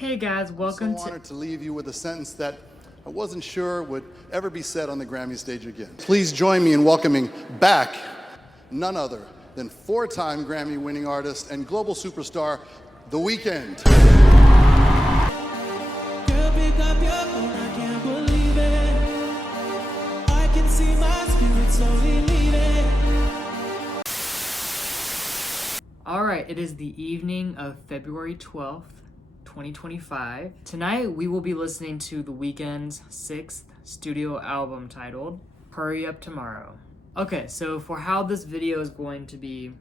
Hey guys, welcome I'm so honored to leave you with a sentence that I wasn't sure would ever be said on the Grammy stage again. Please join me in welcoming back none other than four-time Grammy-winning artist and global superstar, The Weeknd. Girl, pick up your phone, I can't believe it. I can see my spirit slowly leaving. Alright, it is the evening of February 12th, 2025. Tonight we will be listening to The Weeknd's sixth studio album titled Hurry Up Tomorrow. Okay, so for how this video is going to be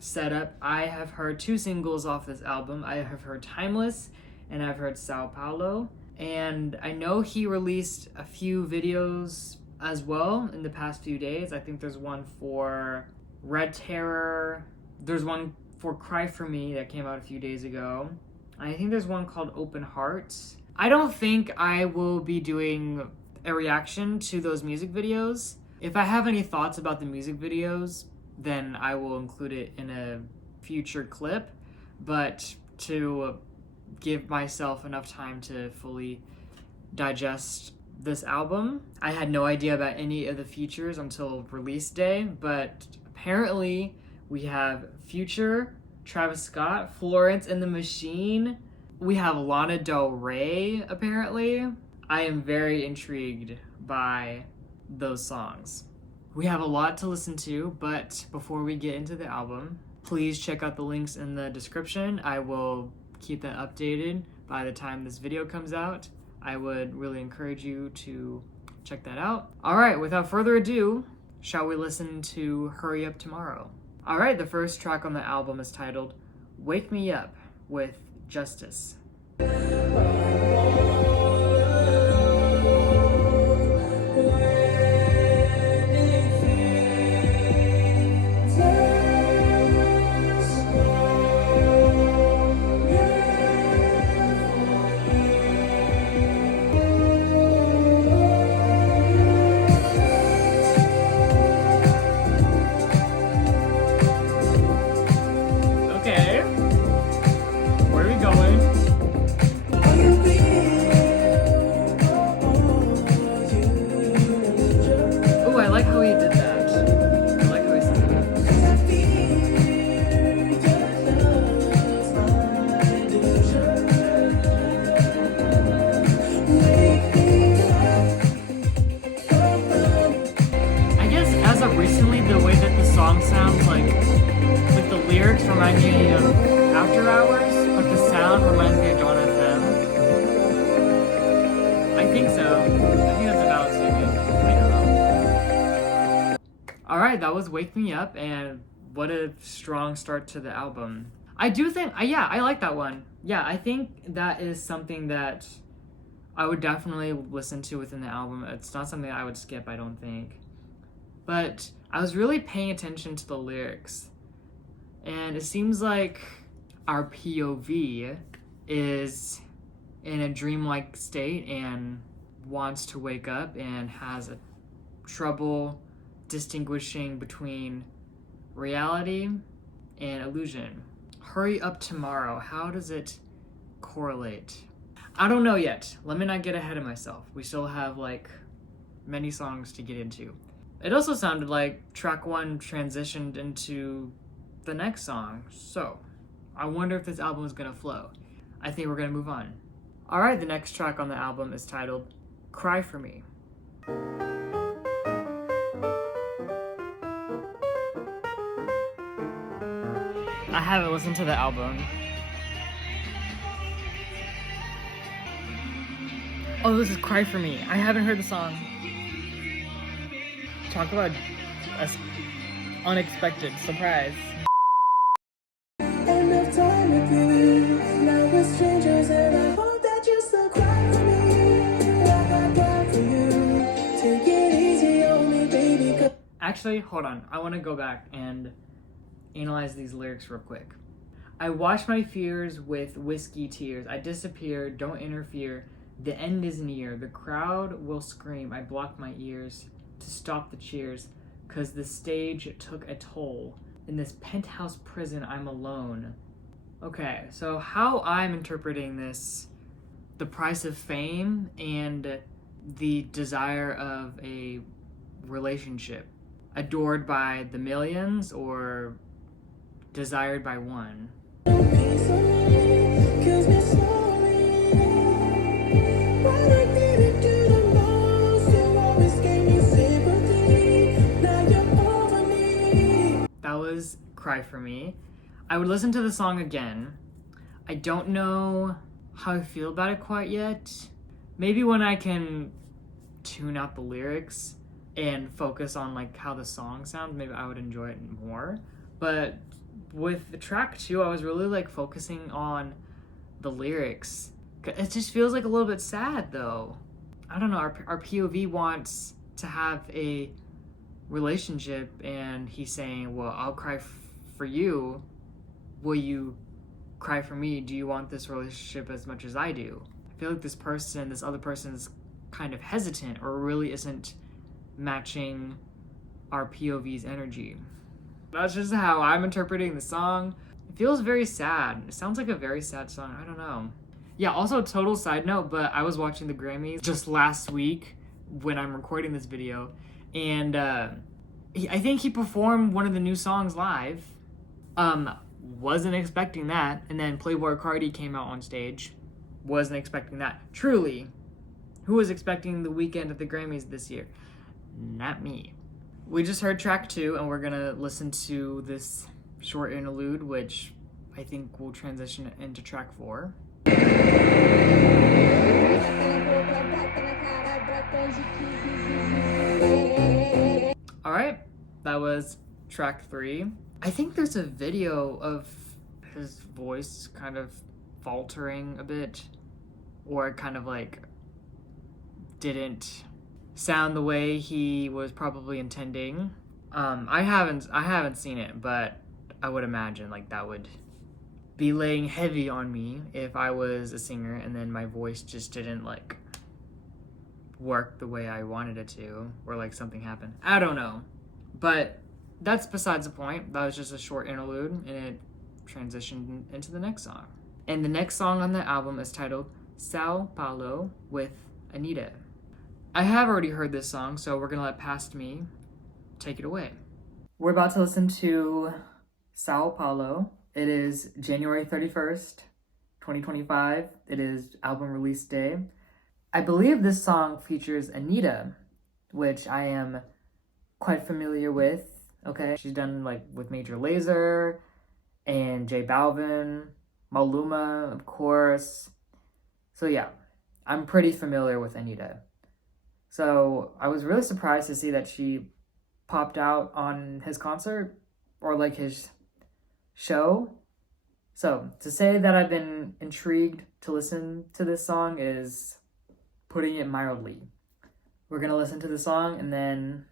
set up, I have heard two singles off this album. I have heard Timeless and I've heard Sao Paulo. And I know he released a few videos as well in the past few days. I think there's one for Red Terror. There's one for Cry For Me that came out a few days ago. I think there's one called Open Hearts. I don't think I will be doing a reaction to those music videos. If I have any thoughts about the music videos, then I will include it in a future clip. But to give myself enough time to fully digest this album, I had no idea about any of the features until release day, but apparently we have Future, Travis Scott, Florence and the Machine. We have Lana Del Rey, apparently. I am very intrigued by those songs. We have a lot to listen to, but before we get into the album, please check out the links in the description. I will keep that updated by the time this video comes out. I would really encourage you to check that out. All right, without further ado, shall we listen to Hurry Up Tomorrow? All right, the first track on the album is titled Wake Me Up with Justice. Okay, where are we going? Oh, I like how he did that. I like how he said that. I guess as of recently, the way that the song sounds like the lyrics remind me of After Hours, but the sound reminds me of Dawn FM. I think so. I think that's a valid statement. I don't know. Alright, that was Wake Me Up, and what a strong start to the album. I do think, I like that one. Yeah, I think that is something that I would definitely listen to within the album. It's not something I would skip, I don't think. But I was really paying attention to the lyrics. And it seems like our POV is in a dreamlike state and wants to wake up and has a trouble distinguishing between reality and illusion. Hurry Up Tomorrow, how does it correlate? I don't know yet. Let me not get ahead of myself. We still have many songs to get into. It also sounded like track one transitioned into the next song, so I wonder if this album is gonna flow. I think we're gonna move on. Alright, the next track on the album is titled Cry For Me. I haven't listened to the album. Oh, this is Cry For Me. I haven't heard the song. Talk about an unexpected surprise. Enough time with you. Now we're strangers, and I hope that you still cry for me. Like I cried for you. Take it easy on me, baby. Actually, hold on. I want to go back and analyze these lyrics real quick. I wash my fears with whiskey tears. I disappear, don't interfere. The end is near. The crowd will scream. I block my ears to stop the cheers. 'Cause the stage took a toll. In this penthouse prison, I'm alone. Okay, so how I'm interpreting this the price of fame and the desire of a relationship, adored by the millions or desired by one. Peace on me, kills me slowly. What I needed to the most, you always gave me sympathy. Now you're over me. That was Cry For Me. I would listen to the song again. I don't know how I feel about it quite yet. Maybe when I can tune out the lyrics and focus on like how the song sounds, maybe I would enjoy it more. But with the track 2, I was really like focusing on the lyrics. It just feels like a little bit sad though. I don't know, our POV wants to have a relationship and he's saying, well, I'll cry for you. Will you cry for me? Do you want this relationship as much as I do? I feel like this other person is kind of hesitant or really isn't matching our POV's energy. That's just how I'm interpreting the song. It feels very sad. It sounds like a very sad song. I don't know. Yeah, also total side note, but I was watching the Grammys just last week when I'm recording this video, and I think he performed one of the new songs live. Wasn't expecting that. And then Playboi Carti came out on stage. Wasn't expecting that. Truly, who was expecting The Weeknd at the Grammys this year? Not me. We just heard track 2, and we're gonna listen to this short interlude, which I think will transition into track 4. Alright, that was track 3. I think there's a video of his voice kind of faltering a bit, or kind of like didn't sound the way he was probably intending. I haven't seen it, but I would imagine like that would be laying heavy on me if I was a singer and then my voice just didn't like work the way I wanted it to, or like something happened. I don't know. But that's besides the point. That was just a short interlude and it transitioned into the next song. And the next song on the album is titled Sao Paulo with Anitta. I have already heard this song, so we're gonna let Past Me take it away. We're about to listen to Sao Paulo. It is January 31st, 2025. It is album release day. I believe this song features Anitta, which I am quite familiar with. Okay, she's done like with Major Lazer and J Balvin, Maluma, of course. So yeah, I'm pretty familiar with Anitta. So I was really surprised to see that she popped out on his concert or like his show. So to say that I've been intrigued to listen to this song is putting it mildly. We're gonna listen to the song and then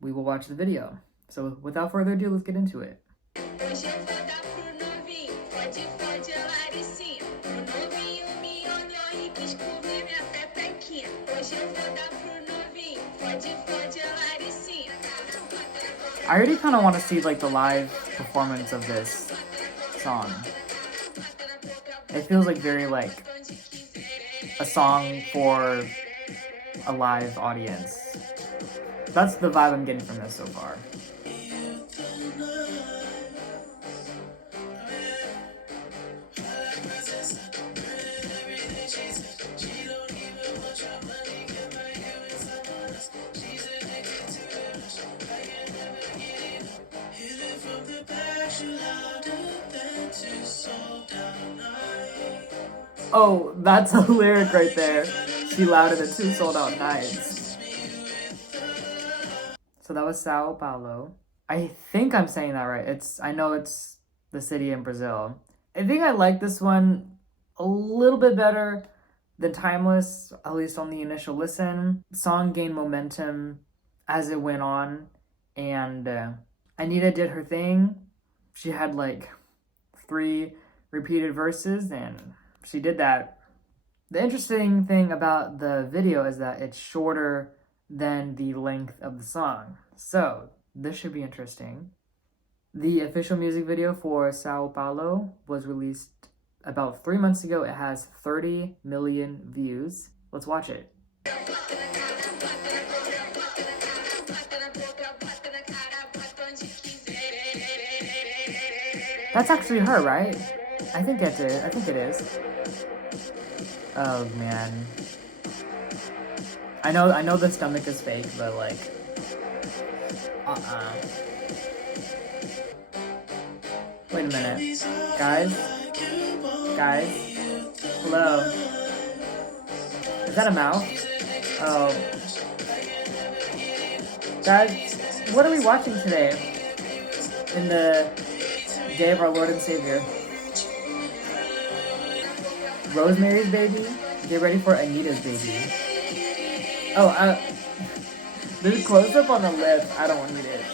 we will watch the video. So without further ado, let's get into it. I already kind of want to see like the live performance of this song. It feels like very like a song for a live audience. That's the vibe I'm getting from this so far. Oh, that's a lyric right there. She louder than 2 sold out nights. So that was Sao Paulo. I think I'm saying that right. I know it's the city in Brazil. I think I like this one a little bit better than Timeless, at least on the initial listen. The song gained momentum as it went on, and Anitta did her thing. She had like 3 repeated verses, and she did that. The interesting thing about the video is that it's shorter than the length of the song. So this should be interesting. The official music video for Sao Paulo was released About 3 months ago, it has 30 million views. Let's watch it. That's actually her, right? I think it is. I think it is. Oh man. I know the stomach is fake, but like Wait a minute. Guys? Hello? Is that a mouth? Oh. Guys, what are we watching today? In the day of our Lord and Savior. Rosemary's Baby? Get ready for Anita's Baby. Oh, there's a close-up on the lip. I don't need it.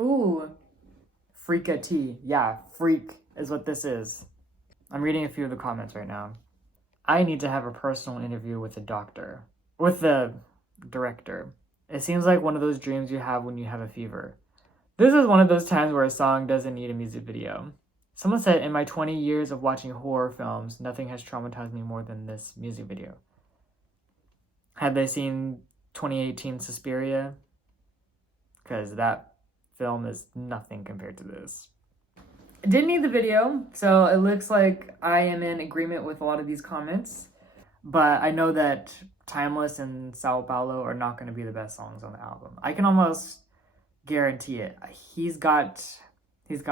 Ooh. Freaka T. Yeah, freak is what this is. I'm reading a few of the comments right now. I need to have a personal interview with the doctor. With the director. It seems like one of those dreams you have when you have a fever. This is one of those times where a song doesn't need a music video. Someone said, in my 20 years of watching horror films, nothing has traumatized me more than this music video. Had they seen 2018 Suspiria? Because that film is nothing compared to this. I didn't need the video, so it looks like I am in agreement with a lot of these comments. But I know that Timeless and Sao Paulo are not going to be the best songs on the album. I can almost guarantee it. He's got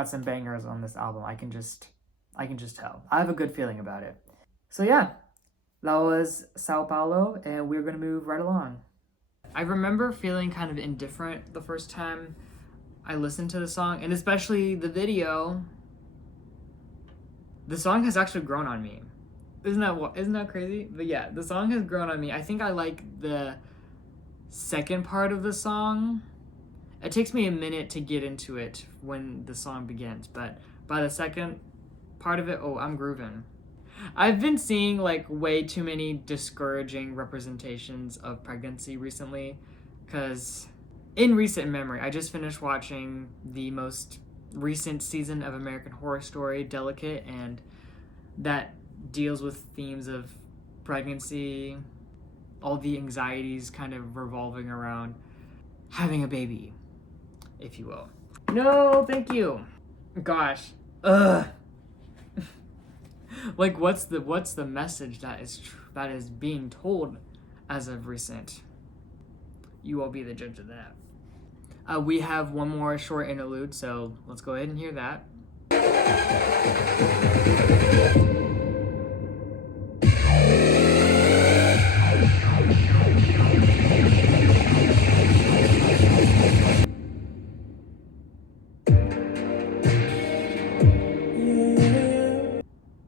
some bangers on this album. I can just tell. I have a good feeling about it. So yeah, that was Sao Paulo, and we're gonna move right along. I remember feeling kind of indifferent the first time I listened to the song, and especially the video. The song has actually grown on me. Isn't that crazy? But yeah, the song has grown on me. I think I like the second part of the song. It takes me a minute to get into it when the song begins, but by the second part of it, oh, I'm grooving. I've been seeing like way too many discouraging representations of pregnancy recently, because in recent memory, I just finished watching the most recent season of American Horror Story, Delicate, and that deals with themes of pregnancy, all the anxieties kind of revolving around having a baby, if you will. No, thank you. Gosh. Ugh. Like, what's the message that is being told as of recent? You will be the judge of that. We have one more short interlude, so let's go ahead and hear that.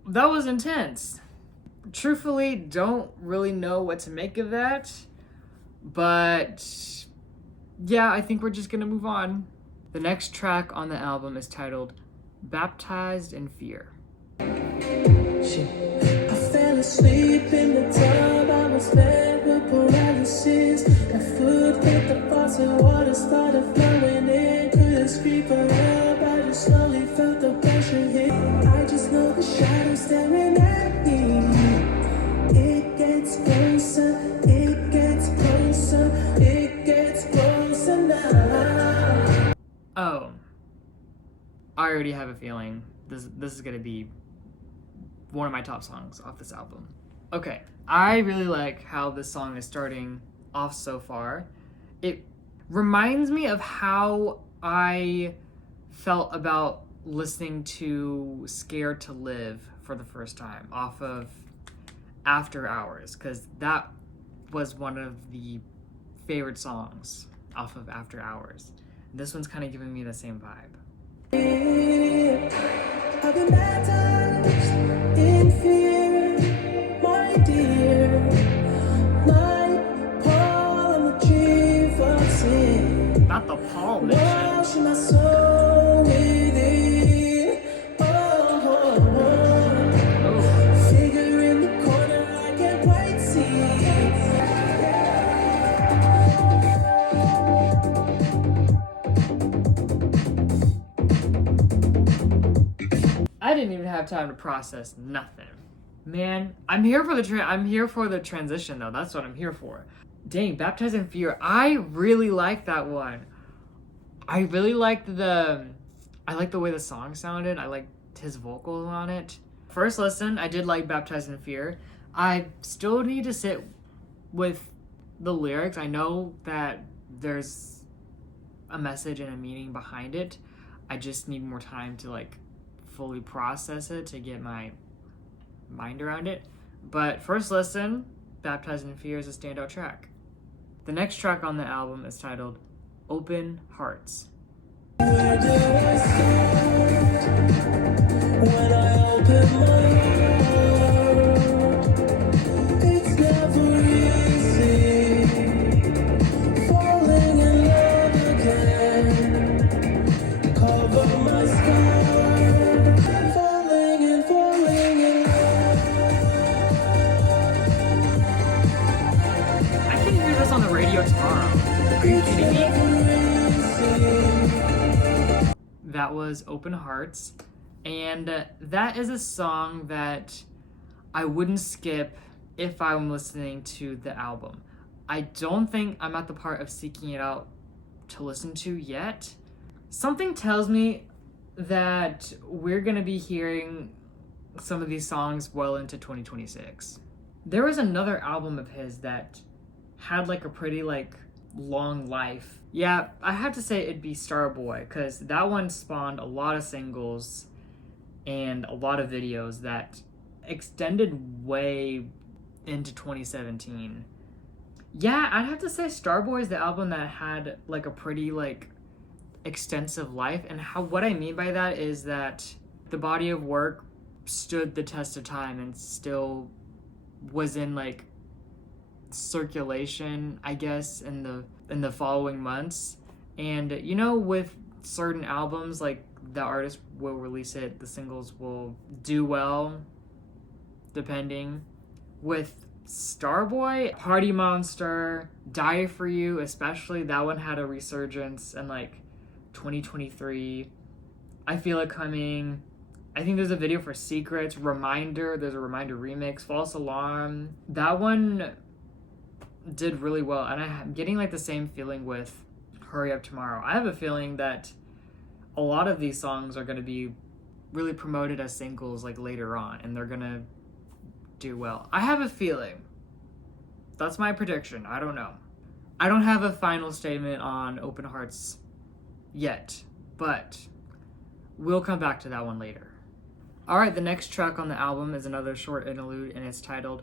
That was intense. Truthfully, don't really know what to make of that, but yeah, I think we're just gonna move on. The next track on the album is titled Baptized in Fear. I fell asleep in the tub. I was led with paralysis. My foot hit the faucet, water started flowing in. Couldn't scream for help. I just slowly felt the pressure hit. I just know the shadow staring at me. It gets closer, it gets closer, it gets closer now. Oh, I already have a feeling this is gonna be one of my top songs off this album. Okay, I really like how this song is starting off so far. It reminds me of how I felt about listening to Scared to Live for the first time off of After Hours, because that was one of the favorite songs off of After Hours. This one's kind of giving me the same vibe. I've been baptized in fear, my dear. Like Paul on the tree of sin. Not the Paul mission. Wash my soul within. Oh, figure in the corner, I can't quite see. have time to process nothing. Man, I'm here for the transition though. That's what I'm here for. Dang, Baptized in Fear. I really like that one. I really liked the way the song sounded. I liked his vocals on it. First listen, I did like Baptized in Fear. I still need to sit with the lyrics. I know that there's a message and a meaning behind it. I just need more time to like fully process it to get my mind around it. But first listen, Baptized in Fear is a standout track. The next track on the album is titled Open Hearts. Where do I start when I open my heart? It's never easy falling in love again. Cover my scar, falling in I can hear this on the radio tomorrow. Are you kidding me? That was Open Hearts, and that is a song that I wouldn't skip if I'm listening to the album. I don't think I'm at the part of seeking it out to listen to yet. Something tells me that we're gonna be hearing some of these songs well into 2026. There was another album of his that had like a pretty like long life. Yeah, I have to say it'd be Starboy, because that one spawned a lot of singles and a lot of videos that extended way into 2017. Yeah, I'd have to say Starboy is the album that had like a pretty like extensive life, and what I mean by that is that the body of work stood the test of time and still was in like circulation, I guess, in the following months. And you know, with certain albums, like the artist will release it, the singles will do well depending. With Starboy, Party Monster, Die For You especially, that one had a resurgence in like 2023. I Feel It Coming. I think there's a video for Secrets. Reminder, there's a Reminder remix. False Alarm. That one did really well, and I'm getting like the same feeling with Hurry Up Tomorrow. I have a feeling that a lot of these songs are going to be really promoted as singles like later on, and they're going to do well. I have a feeling. That's my prediction. I don't know. I don't have a final statement on Open Hearts yet, but we'll come back to that one later. Alright, the next track on the album is another short interlude, and it's titled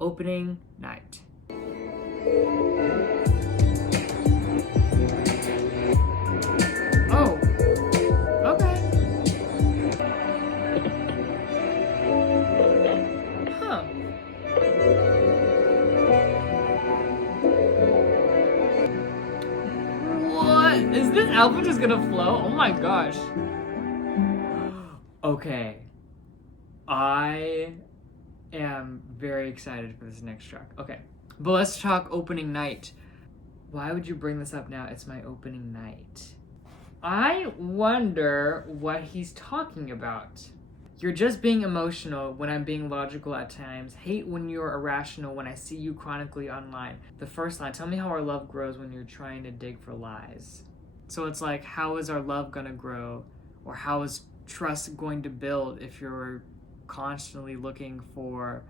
Opening Night. Oh, okay. Huh. What? Is this album just gonna flow? Oh my gosh. Okay. I am very excited for this next track. Okay. But let's talk opening night. Why would you bring this up now? It's my opening night. I wonder what he's talking about. You're just being emotional when I'm being logical at times. Hate when you're irrational when I see you chronically online. The first line, tell me how our love grows when you're trying to dig for lies. So it's like, how is our love gonna grow? Or how is trust going to build if you're constantly looking for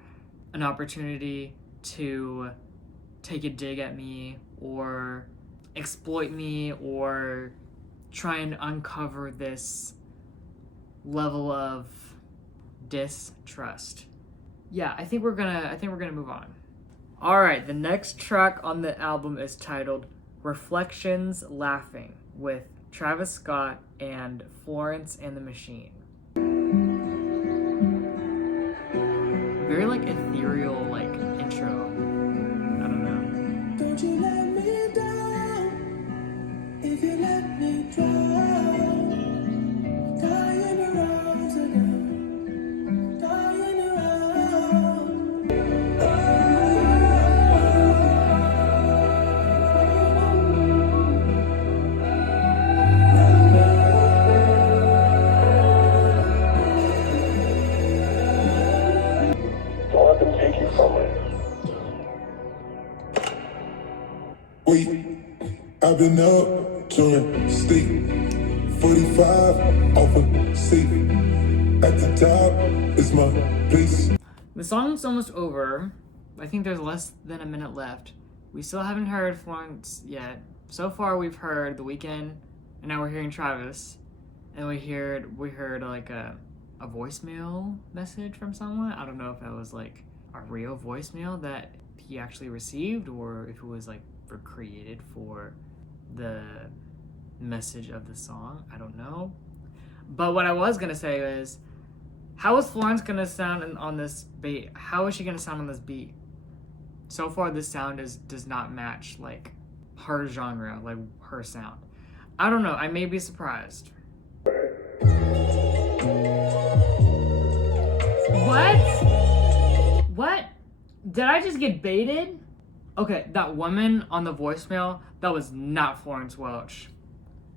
an opportunity to take a dig at me or exploit me or try and uncover this level of distrust. Yeah, I think we're gonna move on. All right, the next track on the album is titled Reflections Laughing with Travis Scott and Florence and the Machine. Very like ethereal like intro. I don't know. Don't you let me down. If you let me drown, dying around again, dying around. Wait, I've been up touring state. 45 off a seat. At the top is my place. The song's almost over. I think there's less than a minute left. We still haven't heard Florence yet. So far, we've heard The Weeknd, and now we're hearing Travis. And we heard like a voicemail message from someone. I don't know if that was like a real voicemail that he actually received, or if it was like created for the message of the song. I don't know. But what I was gonna say is, how is Florence gonna sound on this beat? How is she gonna sound on this beat? So far, this sound does not match like her genre, like her sound. I don't know. I may be surprised. What? Did I just get baited? Okay, that woman on the voicemail, that was not Florence Welch.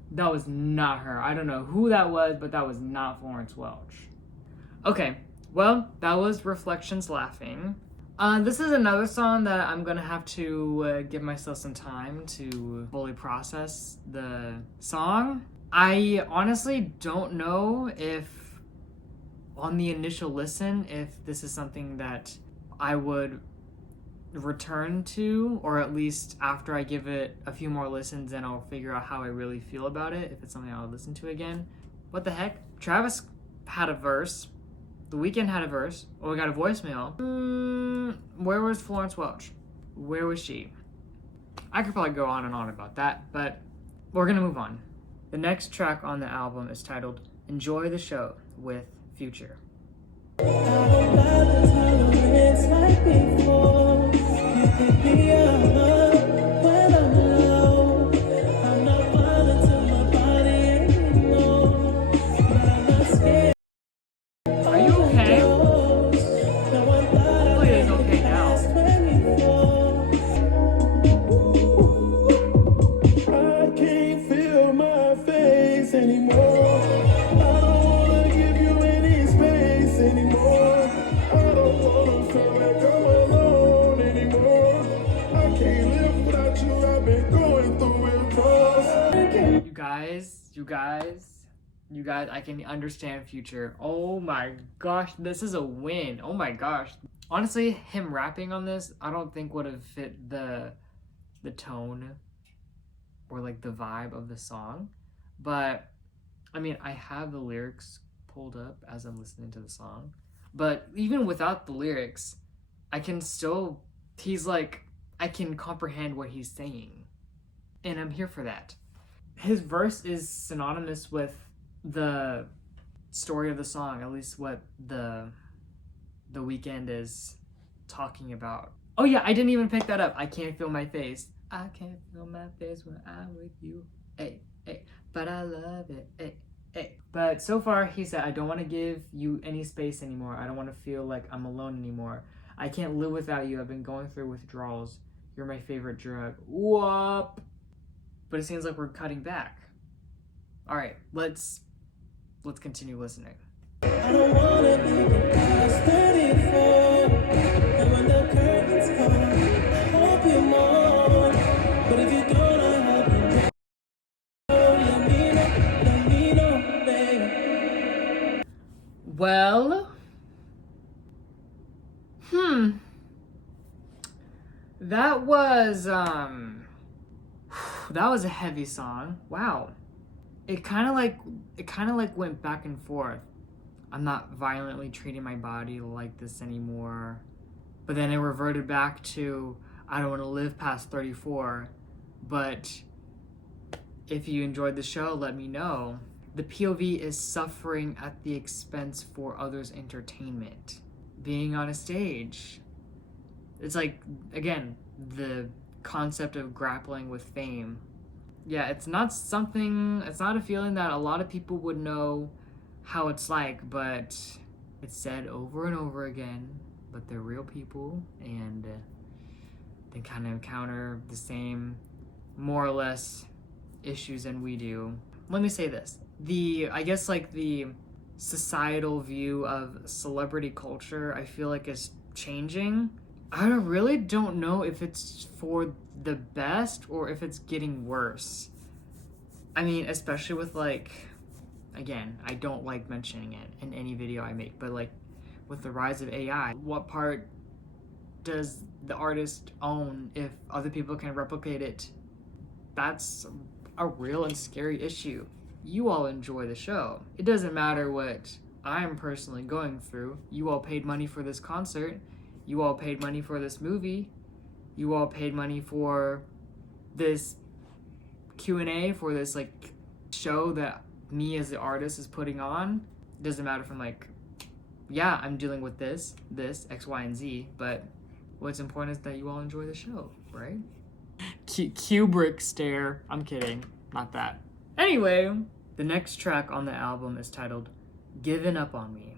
That was not her. I don't know who that was, but that was not Florence Welch. Okay, well, that was Reflections Laughing. This is another song that I'm gonna have to give myself some time to fully process the song. I honestly don't know if, on the initial listen, if this is something that I would return to, or at least after I give it a few more listens, and I'll figure out how I really feel about it, if it's something I'll listen to again. What the heck? Travis had a verse. The Weeknd had a verse. Oh, we got a voicemail. Where was Florence Welch? Where was she? I could probably go on and on about that, but we're gonna move on. The next track on the album is titled Enjoy the Show with Future. I don't bother tolerance like before. You pick me up when I'm low. I'm not bothered to my body anymore. But I'm not scared. Are you okay? No one thought Hopefully it's okay now. I can't feel my face anymore. I don't wanna give you any space anymore. I don't wanna feel like I'm alone anymore. I can't live without you. I've been going through it. You guys, I can understand Future. Oh my gosh, this is a win. Oh my gosh. Honestly, him rapping on this, I don't think would have fit the tone or like the vibe of the song. But I mean, I have the lyrics pulled up as I'm listening to the song. But even without the lyrics, I can comprehend what he's saying. And I'm here for that. His verse is synonymous with the story of the song, at least what the Weeknd is talking about. Oh yeah, I didn't even pick that up. I can't feel my face. I can't feel my face when I'm with you. Hey, hey, but I love it. Hey, hey. But so far, he said, I don't want to give you any space anymore. I don't want to feel like I'm alone anymore. I can't live without you. I've been going through withdrawals. You're my favorite drug. Whoop. But it seems like we're cutting back. All right, let's continue listening. I don't wanna be past 34. And when the curtains come, I hope you're more. But if you don't, I hope you know. Let me know, baby. Well, that was a heavy song. Wow. It kind of like went back and forth. I'm not violently treating my body like this anymore. But then it reverted back to I don't want to live past 34. But if you enjoyed the show, let me know. The POV is suffering at the expense for others' entertainment. Being on a stage. It's like, again, the concept of grappling with fame. Yeah, it's not a feeling that a lot of people would know how it's like, but it's said over and over again. But they're real people, and they kind of encounter the same, more or less, issues than we do. Let me say this. The societal view of celebrity culture, I feel like is changing. I really don't know if it's for the best or if it's getting worse. I mean, especially with like, again, I don't like mentioning it in any video I make, but like with the rise of AI, what part does the artist own if other people can replicate it? That's a real and scary issue. You all enjoy the show. It doesn't matter what I'm personally going through. You all paid money for this concert. You all paid money for this movie. You all paid money for this Q&A, for this like show that me as the artist is putting on. It doesn't matter if I'm like, yeah, I'm dealing with this, X, Y, and Z, but what's important is that you all enjoy the show, right? Kubrick stare. I'm kidding. Not that. Anyway, the next track on the album is titled Given Up on Me.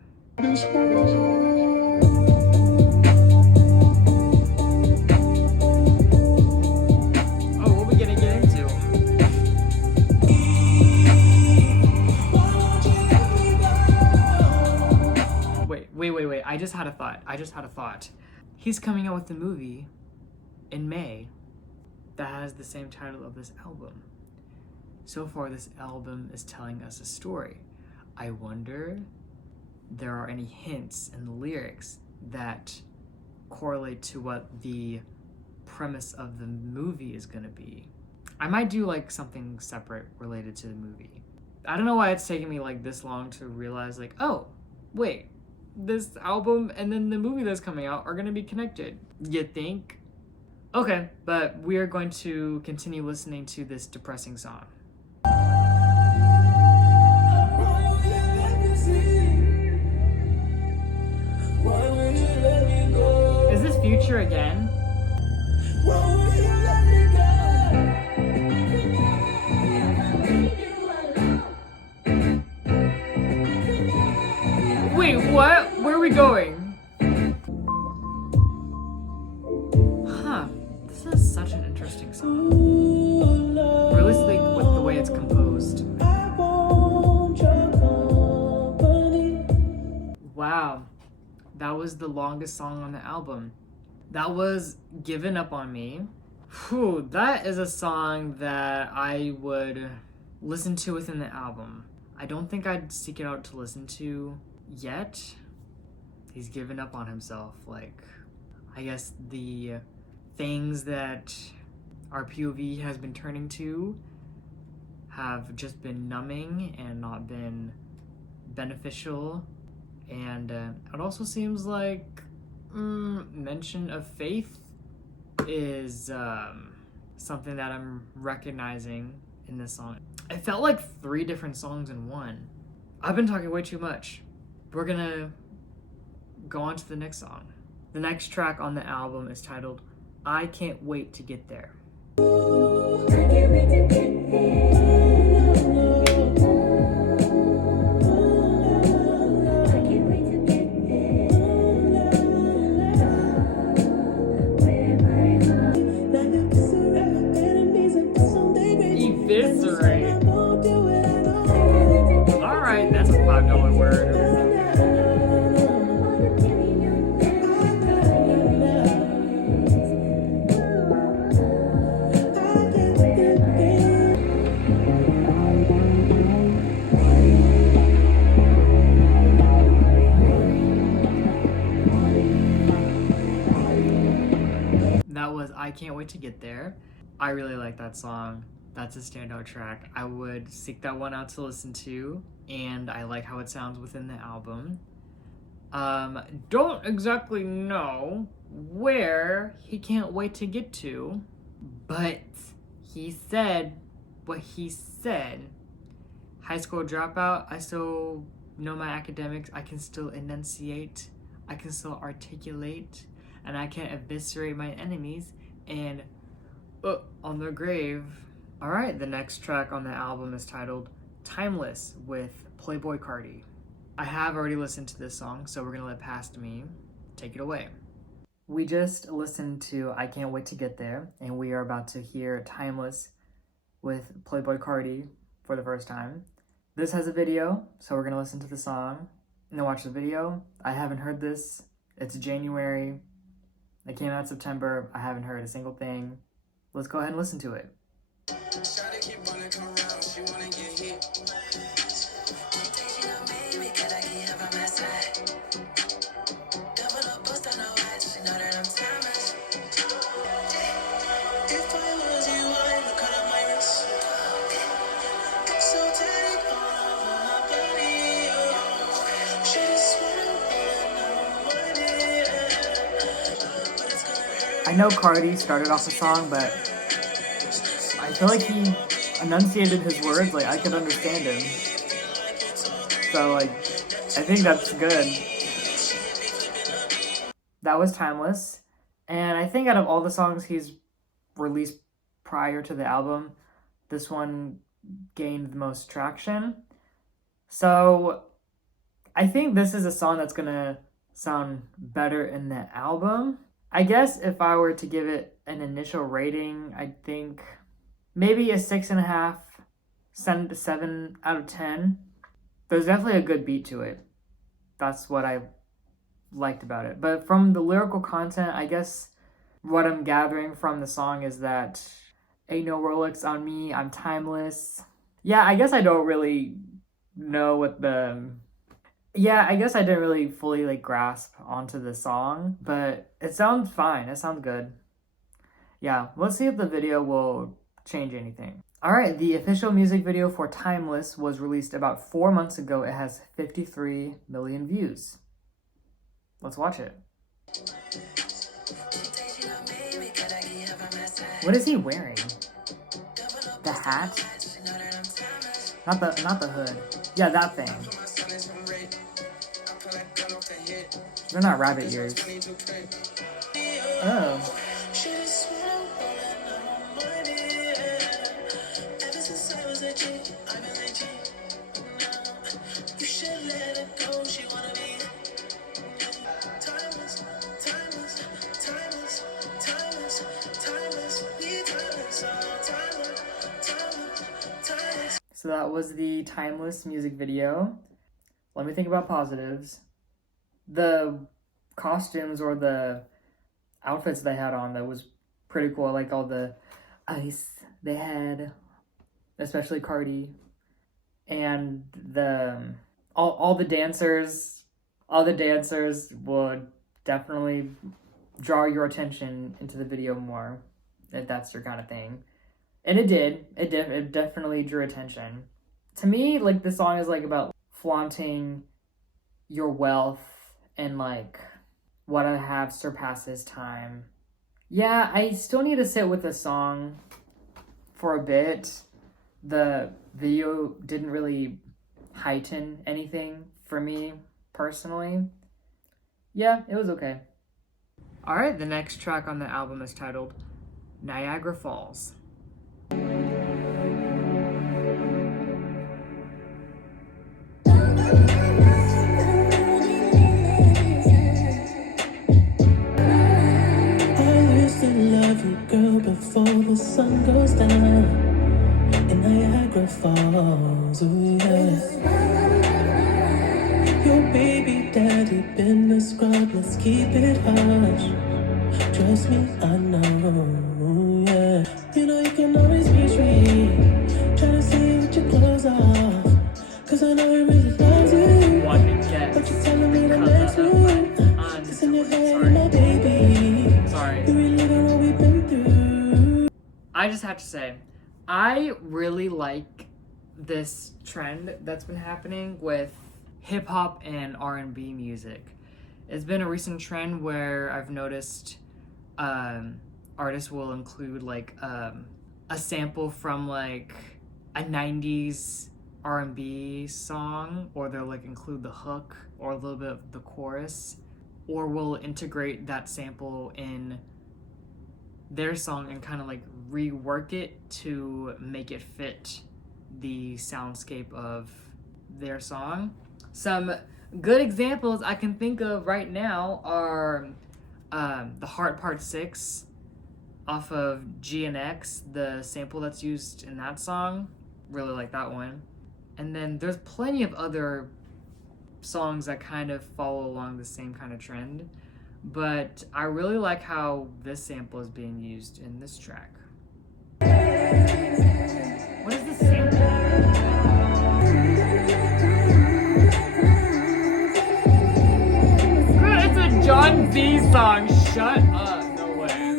Oh, what are we gonna get into? Wait. I just had a thought. He's coming out with a movie in May that has the same title of this album. So far, this album is telling us a story. I wonder there are any hints in the lyrics that correlate to what the premise of the movie is gonna be. I might do like something separate related to the movie. I don't know why it's taking me like this long to realize like, oh, wait, this album and then the movie that's coming out are gonna be connected. You think? Okay, but we are going to continue listening to this depressing song. Is this Future again? Wait, what? Where are we going? Huh. This is such an interesting song. Or at least like with the way it's composed. Wow. That was the longest song on the album. That was Given Up on Me. Whew, that is a song that I would listen to within the album. I don't think I'd seek it out to listen to yet. He's given up on himself. Like, I guess the things that our POV has been turning to have just been numbing and not been beneficial. And it also seems like mention of faith is something that I'm recognizing in this song. It felt like 3 different songs in one. I've been talking way too much. We're gonna go on to the next song. The next track on the album is titled I Can't Wait to Get There. Eviscerate. Alright, that's a $5 word. That was I Can't Wait to Get There. I really like that song. That's a standout track. I would seek that one out to listen to, and I like how it sounds within the album. Don't exactly know where he can't wait to get to, but he said what he said. High school dropout, I still know my academics, I can still enunciate, I can still articulate, and I can eviscerate my enemies and on their grave. Alright, the next track on the album is titled Timeless with Playboi Carti. I have already listened to this song, so we're gonna let Past Me take it away. We just listened to I Can't Wait to Get There, and we are about to hear Timeless with Playboi Carti for the first time. This has a video, so we're gonna listen to the song and then watch the video. I haven't heard this. It's January, It came out in September. I haven't heard a single thing. Let's go ahead and listen to it. I know Cardi started off the song, but I feel like he enunciated his words like I could understand him. So like, I think that's good. That was Timeless. And I think out of all the songs he's released prior to the album, this one gained the most traction. So I think this is a song that's gonna sound better in the album. I guess if I were to give it an initial rating, I'd think maybe a 6.5, 7 out of 10. There's definitely a good beat to it. That's what I liked about it. But from the lyrical content, I guess what I'm gathering from the song is that ain't no Rolex on me, I'm timeless. Yeah, I guess I don't really know what the... Yeah, I guess I didn't really fully like grasp onto the song, but it sounds fine. It sounds good. Yeah, let's see if the video will change anything. All right, the official music video for Timeless was released about 4 months ago. It has 53 million views. Let's watch it. What is he wearing? The hat? Not the hood. Yeah, that thing. They're not rabbit ears. Oh. So that was the Timeless music video. Let me think about positives. The costumes or the outfits they had on, that was pretty cool. I like all the ice they had, especially Cardi, and the all the dancers. All the dancers would definitely draw your attention into the video more, if that's your kind of thing. And it did. It definitely drew attention. To me, like, the song is like about flaunting your wealth and like what I have surpasses time. Yeah, I still need to sit with the song for a bit. The video didn't really heighten anything for me personally. Yeah, it was okay. Alright, the next track on the album is titled Niagara Falls. Girl, before the sun goes down in Niagara Falls, oh yeah. Your baby daddy been a scrub, let's keep it hush. Trust me, I know, yeah. You know you can always reach me. Try to see with your clothes off, cause I know he really loves you. But you're telling me the next one. It's in your head, my baby. Sorry. You really know what we've been through. I just have to say, I really like this trend that's been happening with hip-hop and R&B music. It's been a recent trend where I've noticed artists will include like a sample from like a 90s R&B song, or they'll like include the hook or a little bit of the chorus, or will integrate that sample in their song and kind of like rework it to make it fit the soundscape of their song. Some good examples I can think of right now are The Heart Part 6 off of GNX, the sample that's used in that song. Really like that one. And then there's plenty of other songs that kind of follow along the same kind of trend. but I really like how this sample is being used in this track. What is this sample? It's a John B song. Shut up. No way.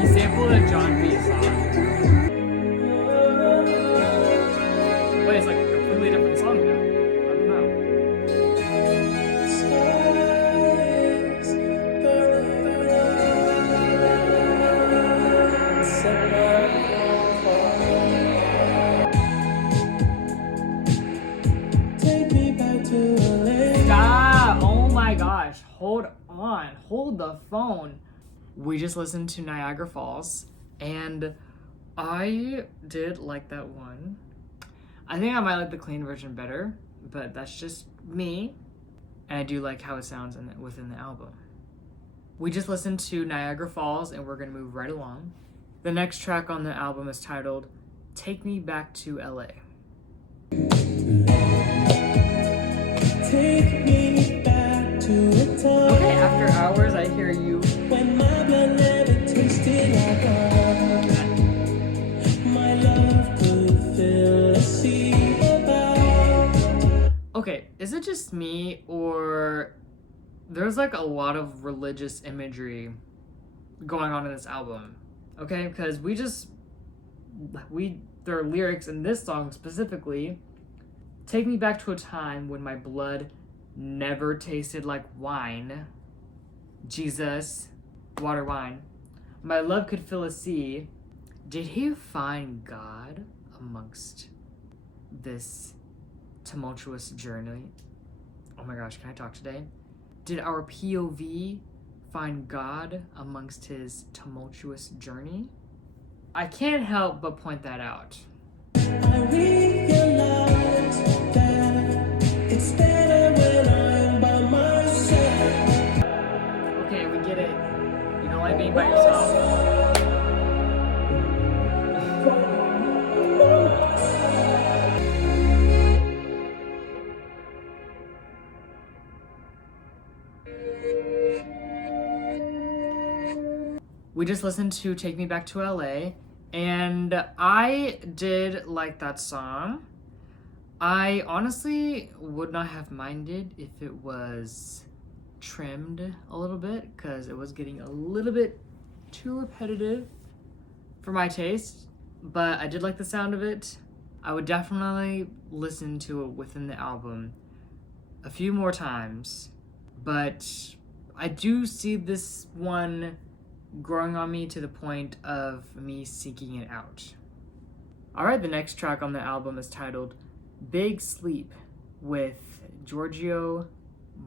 He sampled a John B song. But it's like a completely different song now. I don't know. Take me back to LA. Stop! Oh my gosh. Hold on. Hold the phone. We just listened to Niagara Falls, and I did like that one. I think I might like the clean version better, but that's just me. And I do like how it sounds within the album. We just listened to Niagara Falls, and we're going to move right along. The next track on the album is titled Take Me Back to LA. Take me back to a time Okay, After Hours, I hear you. when my blood never tasted like wine. My love could fill a sea about. Okay, is it just me, or there's like a lot of religious imagery going on in this album? Okay, because there are lyrics in this song specifically. Take me back to a time when my blood never tasted like wine. Jesus, water, wine. My love could fill a sea. Did he find God amongst this tumultuous journey? Oh my gosh, can I talk today? Did our POV find God amongst his tumultuous journey? I can't help but point that out. I realize that it's better when I'm by myself. Okay, we get it. You don't like being by yourself. We just listened to Take Me Back to LA, and I did like that song. I honestly would not have minded if it was trimmed a little bit, because it was getting a little bit too repetitive for my taste, but I did like the sound of it. I would definitely listen to it within the album a few more times, but I do see this one growing on me to the point of me seeking it out. Alright, the next track on the album is titled Big Sleep with Giorgio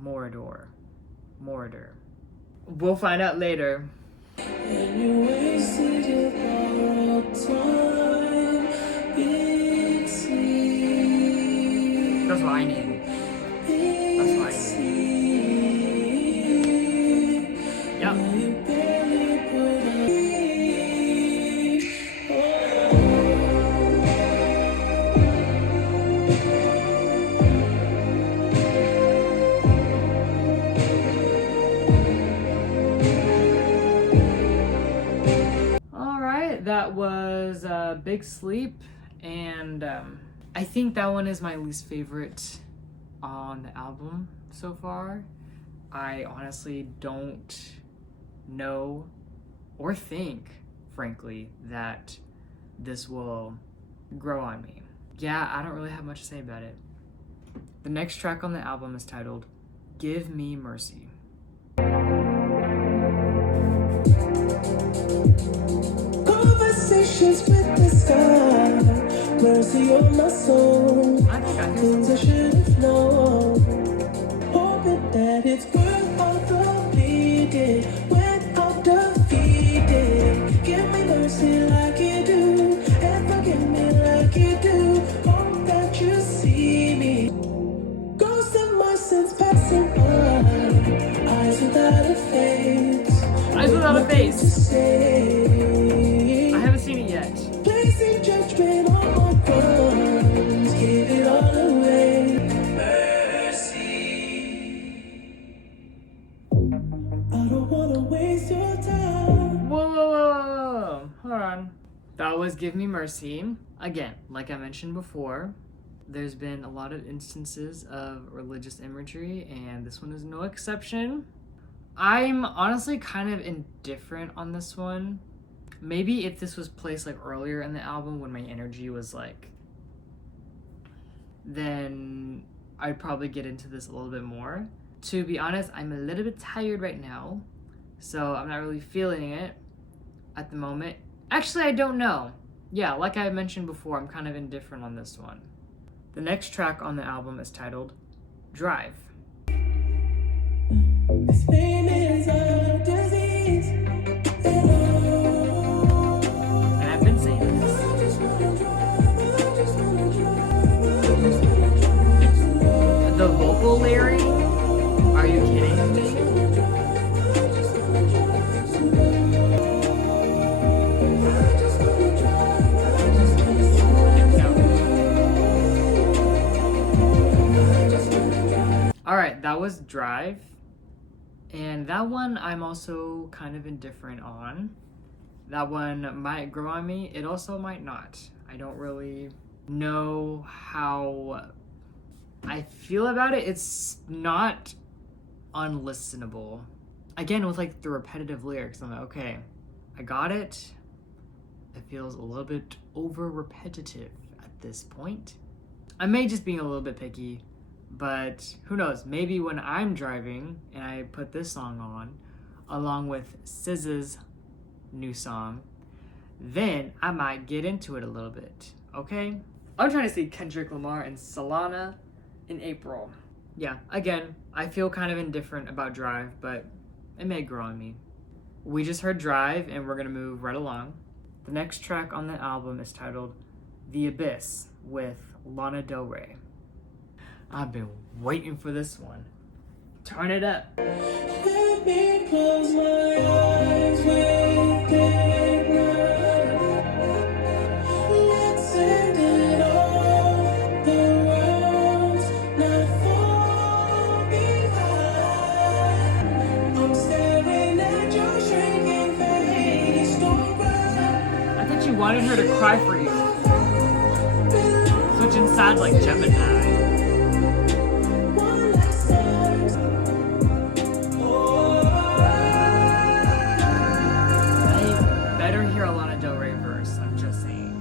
Moroder. We'll find out later. And you wasted your borrowed time. Big sleep. That's what I need. That's what I need. Yep. You barely put Alright, that was Big Sleep, and I think that one is my least favorite on the album so far. I honestly don't know or think, frankly, that this will grow on me. Yeah, I don't really have much to say about it. The next track on the album is titled Give Me Mercy. conversations with the sky. Mercy on my soul. I think I hear Things I something. should have known. Hoping that it's worth all the bleeding. Without defeated. Give me mercy like you do. And forgive me like you do. Hope that you see me. Ghosts of my sins passing by. Eyes without a face. Eyes Without a Face. To say. I haven't seen it yet. Placing judgment on my crimes, give it all away. hold on. That was Give Me Mercy. Again, like I mentioned before, there's been a lot of instances of religious imagery, and this one is no exception. I'm honestly kind of indifferent on this one. Maybe if this was placed like earlier in the album when my energy was like, then I'd probably get into this a little bit more. To be honest, I'm a little bit tired right now, so I'm not really feeling it at the moment. Actually, I don't know. Yeah, like I mentioned before, I'm kind of indifferent on this one. The next track on the album is titled Drive. This fame is a disease. And I've been saying this. The vocal layering? Are you kidding me? Alright, that was Drive. And that one I'm also kind of indifferent on. That one might grow on me. It also might not. I don't really know how I feel about it. It's not unlistenable. Again, with like the repetitive lyrics, I'm like, okay, I got it. It feels a little bit over repetitive at this point. I may just be a little bit picky, but who knows? Maybe when I'm driving and I put this song on, along with SZA's new song, then I might get into it a little bit, okay? I'm trying to see Kendrick Lamar and Solana in April. Yeah, again, I feel kind of indifferent about Drive, but it may grow on me. We just heard Drive, and we're gonna move right along. The next track on the album is titled The Abyss with Lana Del Rey. I've been waiting for this one. Turn it up. Let me close my eyes with it now. Let's send it all the roads not far behind. I'm staring at your shrinking face. Don't run. I thought you wanted her to cry for you. Switching sides like Gemini. One last time. I better hear a Lana Del Rey verse, I'm just saying.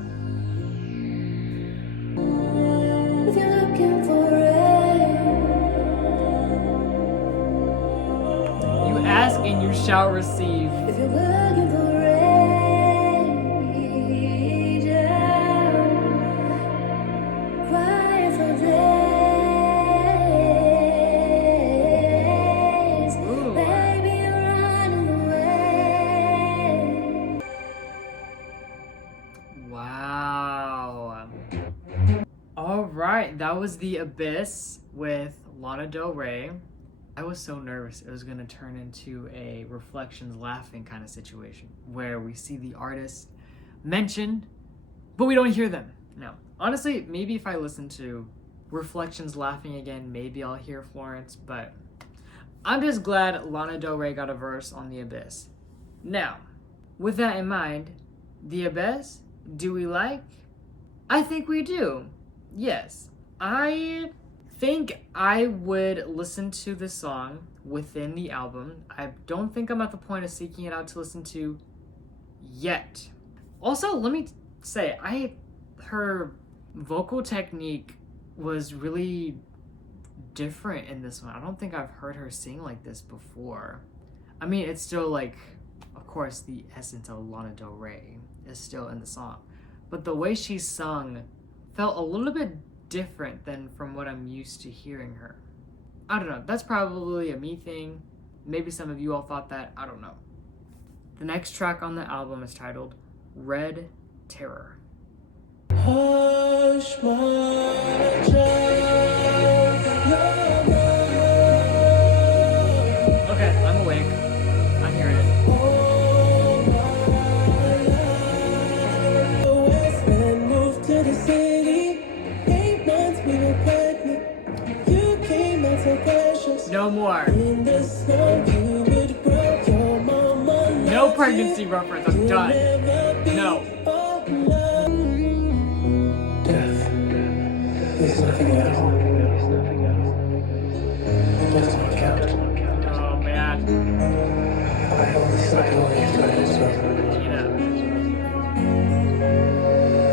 If you're looking for it, You ask and you shall receive. if you're looking for rage, cry for days. Ooh. Baby, you're running away. Wow. Alright, that was The Abyss with Lana Del Rey. I was so nervous it was going to turn into a Reflections laughing kind of situation where we see the artist mentioned, but we don't hear them. No. Honestly, maybe if I listen to Reflections laughing again, maybe I'll hear Florence, but I'm just glad Lana Del Rey got a verse on The Abyss. Now, with that in mind, The Abyss, do we like? I think we do. Yes. I think I would listen to this song within the album. I don't think I'm at the point of seeking it out to listen to yet. Also, let me say, her vocal technique was really different in this one. I don't think I've heard her sing like this before. I mean, it's still like, of course, the essence of Lana Del Rey is still in the song. But the way she sung felt a little bit different than from what I'm used to hearing her. I don't know. That's probably a me thing. Maybe some of you all thought that. I don't know. The next track on the album is titled Red Terror. Hush, my child, Okay, I'm awake. I hear it. the West End moved to the city. 8 months we were pregnant. You came out so precious. No more. In the snow, you would break your mama. No pregnancy reference. I'm done. No. Death is nothing at all. It does not count. Oh man. I only suck away time, so Tina.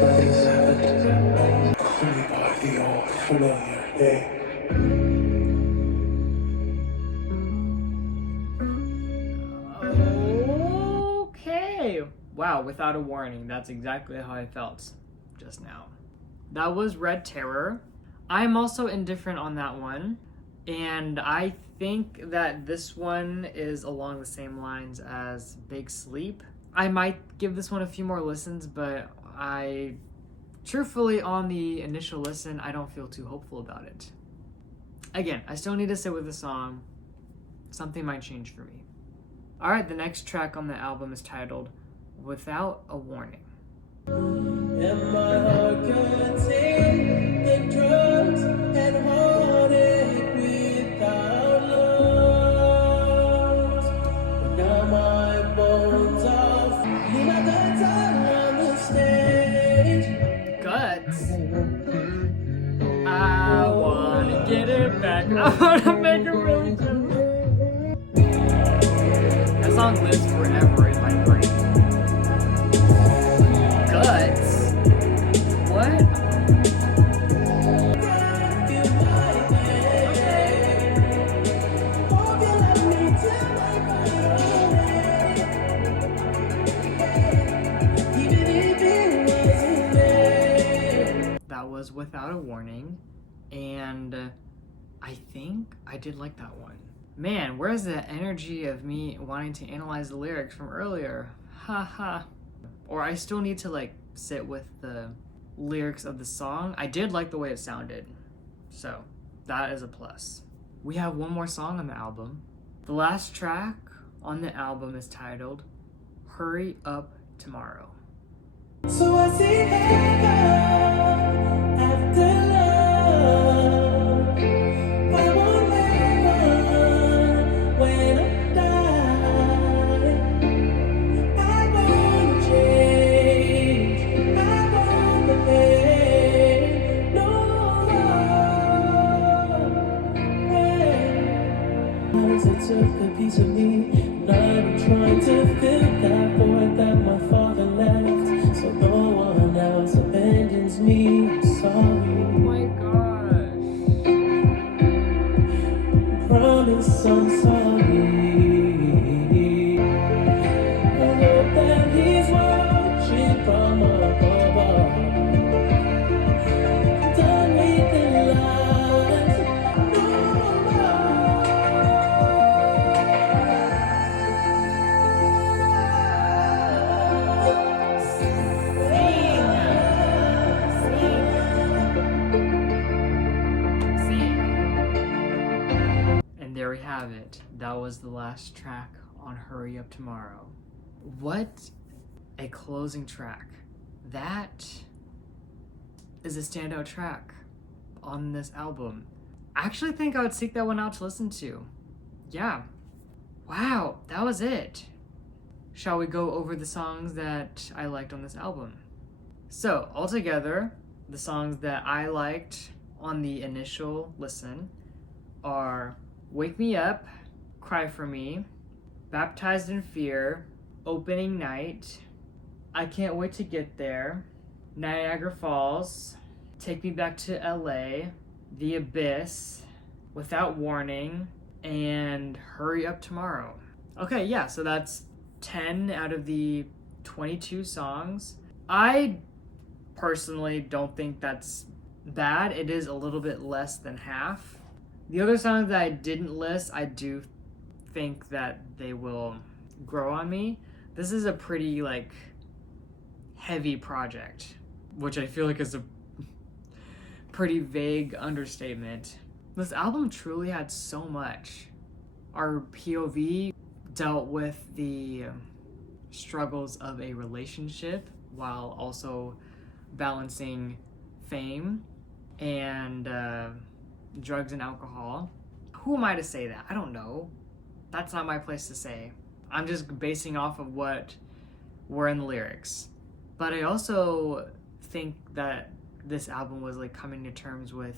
nothing's happened. Only by the old familiar day. Okay. Wow, without a warning, that's exactly how I felt just now. That was Red Terror. I'm also indifferent on that one, and I think that this one is along the same lines as Big Sleep. I might give this one a few more listens, but truthfully, on the initial listen, I don't feel too hopeful about it. Again, I still need to sit with the song. Something might change for me. Alright, the next track on the album is titled Without a Warning. And my heart could take the drugs and heartache without love. But now my bones are leave my guts out on the stage. Guts. I wanna get it back. I wanna make it really good. That song lives forever in my brain. Guts? What? That was Without a Warning, and I think I did like that one. Man, where's the energy of me wanting to analyze the lyrics from earlier? Haha. Or I still need to like sit with the lyrics of the song. I did like the way it sounded, so that is a plus. We have one more song on the album. The last track on the album is titled Hurry Up Tomorrow. So I see heaven after love. I want heaven when I die. I want change. I want the pain. No more. It took a piece of me, and I'm trying to fill that void that my father left. So no one else abandons me. I'm sorry. Oh my gosh. Promise I'm sorry. I hope that he's watching from above. Done with the lies. No And there we have it. That was the last track on Hurry Up Tomorrow. What a closing track. That is a standout track on this album. I actually think I would seek that one out to listen to. Yeah. Wow, that was it. Shall we go over the songs that I liked on this album? So, altogether, the songs that I liked on the initial listen are Wake Me Up, Cry For Me, Baptized in Fear, Opening Night, I Can't Wait to Get There, Niagara Falls, Take Me Back to LA, The Abyss, Without Warning, and Hurry Up Tomorrow. Okay, yeah, so that's 10 out of the 22 songs. I personally don't think that's bad. It is a little bit less than half. The other songs that I didn't list, I do think that they will grow on me. This is a pretty like heavy project, which I feel like is a pretty vague understatement. This album truly had so much. Our POV dealt with the struggles of a relationship while also balancing fame and drugs and alcohol. Who am I to say that? I don't know. That's not my place to say. I'm just basing off of what were in the lyrics. But I also think that this album was like coming to terms with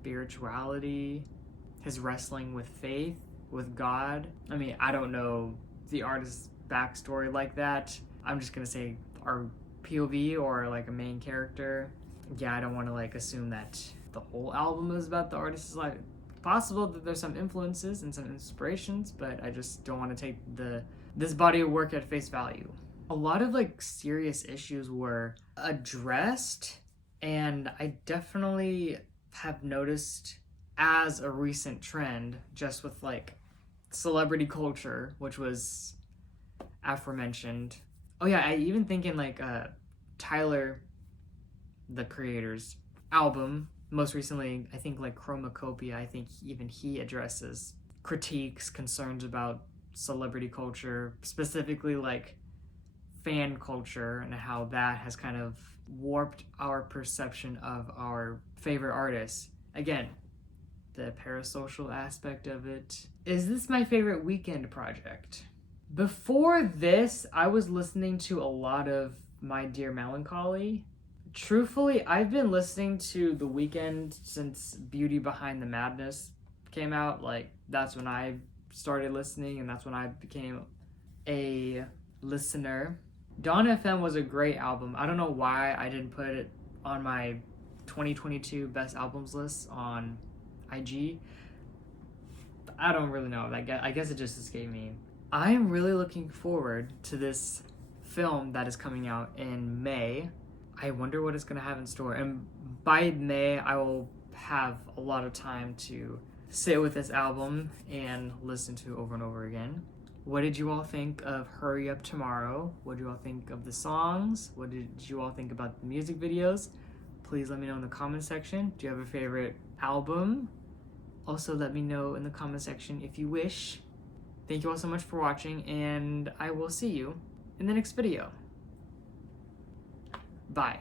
spirituality, his wrestling with faith, with God. I mean, I don't know the artist's backstory like that. I'm just gonna say our POV or like a main character. Yeah, I don't want to like assume that the whole album is about the artist's life. Possible that there's some influences and some inspirations, but I just don't want to take this body of work at face value. A lot of like serious issues were addressed, and I definitely have noticed as a recent trend just with like celebrity culture, which was aforementioned. Oh yeah, I even think in like Tyler, the Creator's album, most recently, I think like Chromacopia, I think even he addresses critiques, concerns about celebrity culture, specifically like fan culture, and how that has kind of warped our perception of our favorite artists. Again, the parasocial aspect of it. Is this my favorite Weeknd project? Before this, I was listening to a lot of My Dear Melancholy. Truthfully, I've been listening to The Weeknd since Beauty Behind the Madness came out. Like, that's when I started listening, and that's when I became a listener. Dawn FM was a great album. I don't know why I didn't put it on my 2022 best albums list on IG. I don't really know. I guess it just escaped me. I am really looking forward to this film that is coming out in May. I wonder what it's going to have in store. And by May, I will have a lot of time to sit with this album and listen to over and over again. What did you all think of Hurry Up Tomorrow? What did you all think of the songs? What did you all think about the music videos? Please let me know in the comment section. Do you have a favorite album? Also, let me know in the comment section if you wish. Thank you all so much for watching, and I will see you in the next video. Bye.